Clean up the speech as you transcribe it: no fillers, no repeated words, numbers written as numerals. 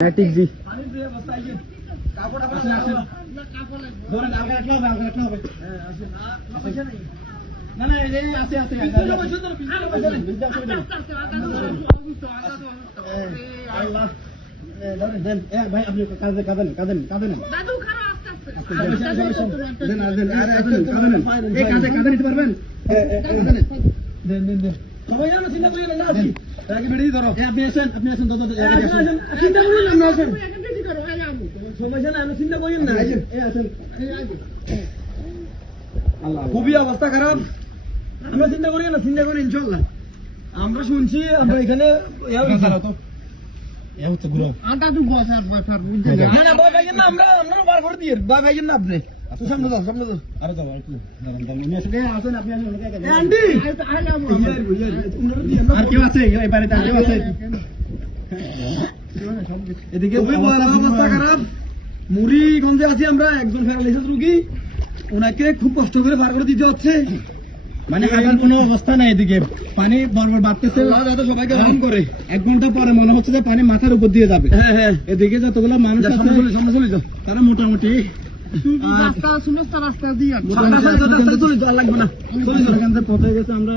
ঠিক জি ভাই আপনি কাঁদেন সবাই চিন্তা করি আপনি আসেন চিন্তা করুন আপনি আসেন সমস্যা না আমি চিন্তা করি না খুবই অবস্থা খারাপ আমরা চিন্তা করি না চিন্তা করি ইনশাল্লাহ আমরা শুনছি আমরা এখানে আমরা বার করে দিয়ে বা ভাই না আপনি সামনে যাও আরে যাও আর কেউ আছে এবারে কেউ আছে এদিকে অবস্থা খারাপ মুড়িগঞ্জে আছি আমরা একজন প্যারালাইসিস রোগী ওনাকে খুব কষ্ট করে বার করে দিতে হচ্ছে মানে আবার কোনো অবস্থা নাই এদিকে পানি বরবর বাড়তেছে সবাইকে রকম করে 1 ঘন্টা পরে মনে হচ্ছে যে পানি মাথার উপর দিয়ে যাবে হ্যাঁ এদিকে যতগুলো মানুষ সামনে চলে যাও তারা মোটামুটি আমরা